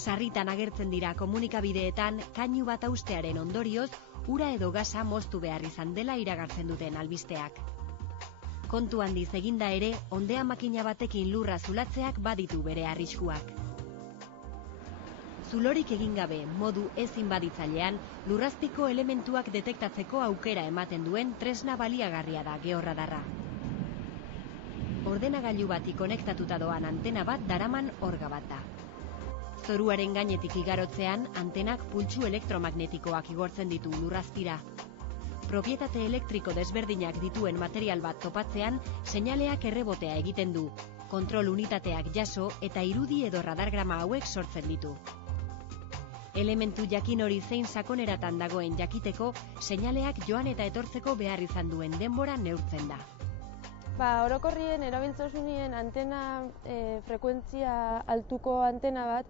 Sarritan agertzen dira komunikabideetan kainu bat haustearen ondorioz ura edo gasa moztu behar izan dela iragartzen duten albisteak. Kontu handiz eginda ere, ondea makina batekin lurra zulatzeak baditu bere arriskuak. Zulorik egin gabe, modu ez inbaditzailean, lurrazpiko elementuak detektatzeko aukera ematen duen tresna baliagarria da georradarra. Ordenagailu bati konektatuta doan antena bat daraman orga bat da. Zoruaren gainetik igarotzean, antenak pultsu elektromagnetikoak igortzen ditu lurrazpira. Propietate elektriko desberdinak dituen material bat topatzean, seinaleak errebotea egiten du, kontrol unitateak jaso eta irudi edo radargrama hauek sortzen ditu. Elementu jakin hori zein sakoneratan dagoen jakiteko, seinaleak joan eta etortzeko behar izan duen denbora neurtzen da. Orokorrien erabiltzosunien antena frekuentzia altuko antena bat,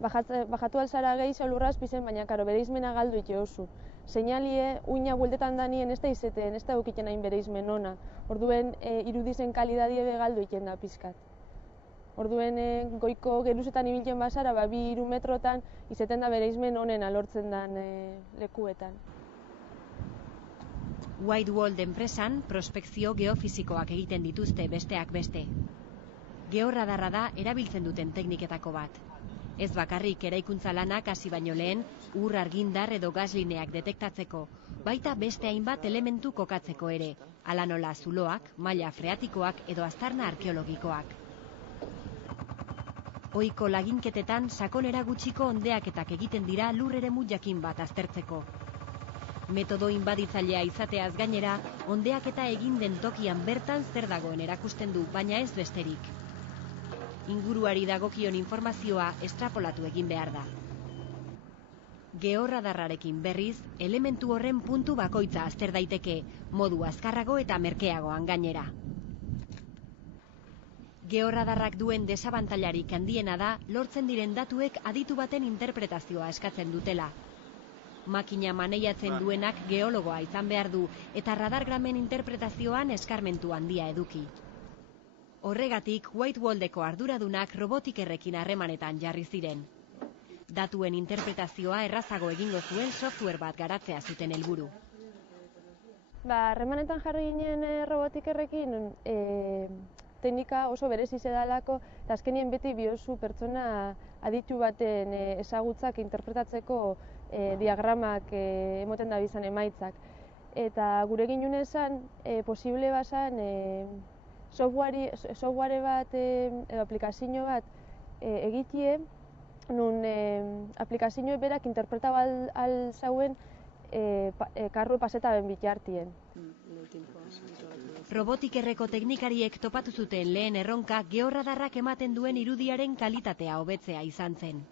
bajatu alzara gehi lurrazpizen, baina bere izmena galdu ite oso. Seinalie, uina bueltetan danien ez da izeten, ez da eukiten hain bere izmen ona. Orduen irudizen kalidadie galdu iten da pizkat. Orduen goiko geruzetan ibiltzen basara, 2-3 metrotan izeten da bere izmen onena lortzen dan lekuetan. Whiteworld enpresan prospekzio geofisikoak egiten dituzte besteak beste. Georradarra da erabiltzen duten tekniketako bat. Ez bakarrik eraikuntza lanak hasi baino lehen, ur argindar edo gaslineak detektatzeko, baita beste hainbat elementu kokatzeko ere, hala nola zuloak, maila freatikoak edo aztarna arkeologikoak. Ohiko laginketetan sakonera gutxiko ondeaketak egiten dira lur eremu jakin bat aztertzeko. Metodo inbaditzailea izateaz gainera, ondeaketa egin den tokian bertan zer dagoen erakusten du, baina ez besterik. Inguruari dagokion informazioa estrapolatu egin behar da. Georradarrarekin berriz, elementu horren puntu bakoitza azter daiteke, modu azkarrago eta merkeagoan gainera. Georradarrak duen desabantailarik handiena da, lortzen diren datuek aditu baten interpretazioa eskatzen dutela. Makina maneiatzen duenak geologoa izan behar du, eta radargramen interpretazioan eskarmentu handia eduki. Horregatik, Whiteworldeko arduradunak robotikerrekin harremanetan jarri ziren. Datuen interpretazioa errazago egingo zuen software bat garatzea zuten helburu. Harremanetan jarri ginen robotikerrekin, teknika oso berezi zedalako, eta azkenien beti biozu pertsona aditu baten ezagutzak interpretatzeko diagramak emoten da bizan emaitzak. Eta gure ginen esan, posible bazan software bat edo aplikazio bat egitie, nun aplikazio berak interpretaba alzauen karru pasetaben bitartien. Robotikerreko teknikariek topatu zuten lehen erronka georradarrak ematen duen irudiaren kalitatea hobetzea izan zen.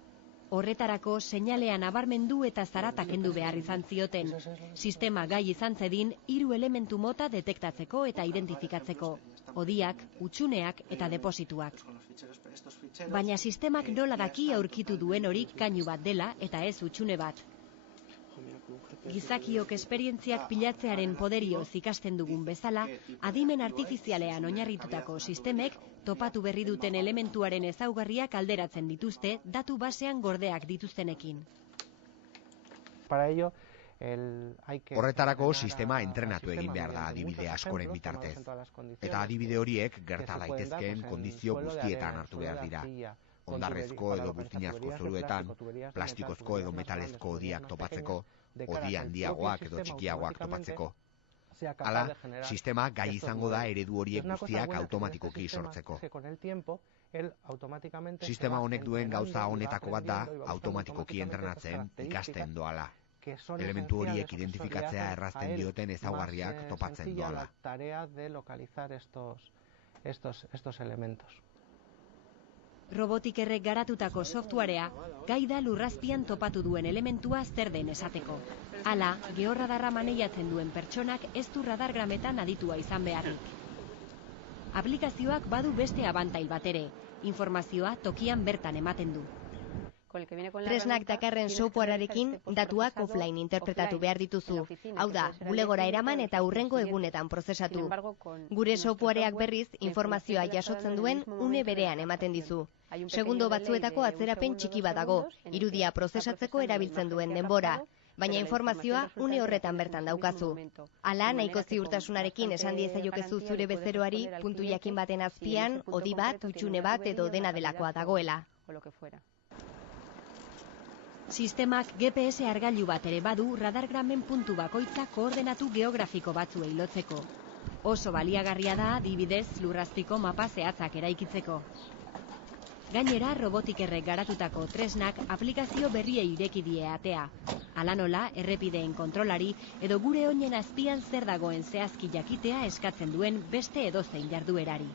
Horretarako seinalean nabarmendu eta zarata kendu behar izan zioten. Sistema gai izan zedin 3 elementu mota detektatzeko eta identifikatzeko. Hodiak, hutsuneak eta deposituak. Baina sistemak nola daki aurkitu duen hori kainu bat dela eta ez hutsune bat. Gizakiok esperientziak pilatzearen poderioz ikasten dugun bezala, adimen artifizialean oinarritutako sistemek topatu berri duten elementuaren ezaugarriak alderatzen dituzte datu basean gordeak dituztenekin. Horretarako sistema entrenatu egin behar da adibide askoren bitartez. Eta adibide horiek gerta daitezkeen kondizio guztietan hartu behar dira. Hondarrezko edo buztinazko zoruetan, plastikozko edo metalezko hodiak topatzeko, hodi handiagoak edo txikiagoak topatzeko. Hala, sistema gai izango da eredu horiek guztiak automatikoki sortzeko. Sistema honek duen gauza honetako bat da automatikoki entrenatzen ikasten doala. Elementu horiek identifikatzea errazten dioten ezaugarriak topatzen doala. Robotikerrek garatutako softwarea gai da lurrazpian topatu duen elementua zer den esateko. Hala, georradarra maneiatzen duen pertsonak ez du radargrametan aditua izan beharrik. Aplikazioak badu beste abantail bat ere, informazioa tokian bertan ematen du. Tresnak dakarren softwarearekin datuak offline interpretatu behar dituzu. Hau da, bulegora eraman eta hurrengo egunetan prozesatu. Gure softwareak berriz, informazioa jasotzen duen une berean ematen dizu. Segundo batzuetako atzerapen txiki bat dago, irudia prozesatzeko erabiltzen duen denbora. Baina informazioa une horretan bertan daukazu. Hala, nahiko ziurtasunarekin esan diezaiokezu zure bezeroari puntu jakin baten azpian, hodi bat, hutsune bat edo dena delakoa dagoela. Sistemak GPS argailu bat ere badu radargramen puntu bakoitza koordenatu geografiko batzuei lotzeko. Oso baliagarria da adibidez lurrazpiko mapa zehatzak eraikitzeko. Gainera, robotikerrek garatutako tresnak aplikazio berriei ireki die atea. Hala nola, errepideen kontrolari edo gure oinen azpian zer dagoen zehazki jakitea eskatzen duen beste edozein jarduerari.